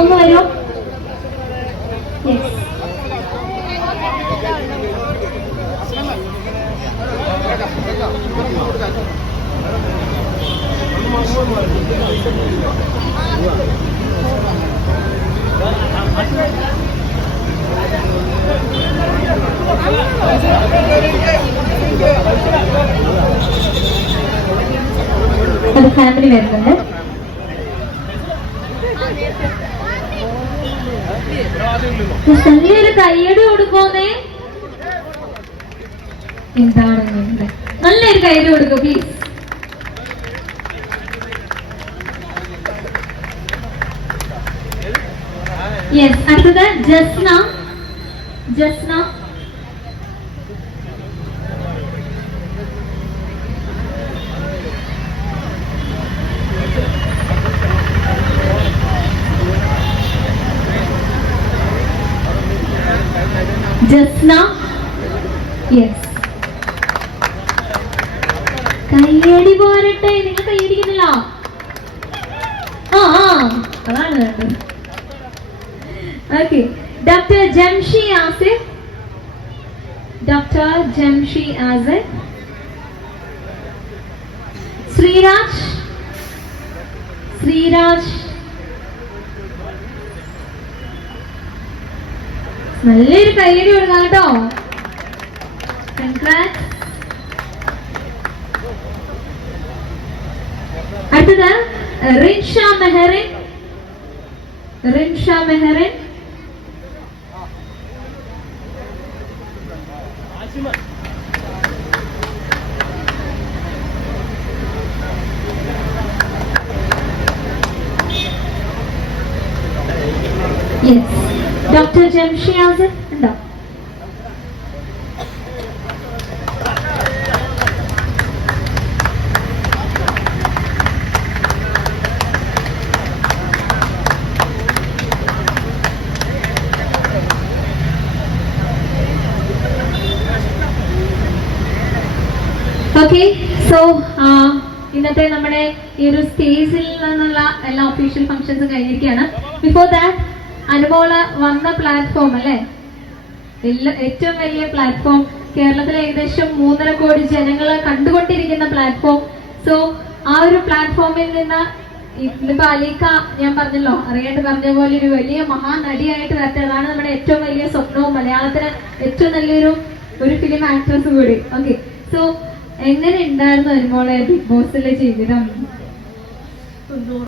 ഒന്ന് വരുമോ? യെസ്. അത് ഫാമിലി വരുന്നുണ്ട്. നല്ലൊരു കയ്യടി കൊടുക്കോന്നേ. എന്താണ് നല്ലൊരു കയ്യടി കൊടുക്കോ പ്ലീസ്. യെസ്. അടുത്തത് ജസ്ന. ജസ്ന ജസ്ന. യെസ്. കയ്യടി പോരട്ടെ. നിങ്ങൾ കയ്യടിക്കുന്നില്ല. അതാണ് വേണ്ടത്. Okay. Doctor Jamshi Asif. Doctor Jamshi Asif. Sreeraj. Sreeraj. നല്ലൊരു കയ്യടി കൊടുക്കാം കേട്ടോ. അടുത്തത് റിൻഷ മെഹറിൻ. റിൻഷ മെഹറിൻ. യെസ്. ഡോക്ടർ ജംഷി ആസിഫ് ഉണ്ടോ? ഓക്കെ. സോ ഇന്നത്തെ നമ്മുടെ ഈ ഒരു സ്റ്റേജിൽ നിന്നുള്ള എല്ലാ ഒഫീഷ്യൽ ഫംഗ്ഷൻസും കഴിഞ്ഞിരിക്കുകയാണ്. ബിഫോർ ദാറ്റ് അനുമോള് വന്ന പ്ലാറ്റ്ഫോം അല്ലെ, ഏറ്റവും വലിയ പ്ലാറ്റ്ഫോം, കേരളത്തിലെ ഏകദേശം 3.5 കോടി ജനങ്ങളെ കണ്ടുകൊണ്ടിരിക്കുന്ന പ്ലാറ്റ്ഫോം. സോ ആ ഒരു പ്ലാറ്റ്ഫോമിൽ നിന്ന് ഇന്നിപ്പോ അലീക്ക ഞാൻ പറഞ്ഞല്ലോ, അറിയാണ്ട് പറഞ്ഞ പോലെ ഒരു വലിയ മഹാനടിയായിട്ട് വരട്ടെ. അതാണ് നമ്മുടെ ഏറ്റവും വലിയ സ്വപ്നവും, മലയാളത്തിന് ഏറ്റവും നല്ലൊരു ഫിലിം ആക്ട്രസ് കൂടി. ഓക്കെ. സോ എങ്ങനെ ഉണ്ടായിരുന്നു അനുമോളെ ബിഗ് ബോസിലെ ജീവിതം?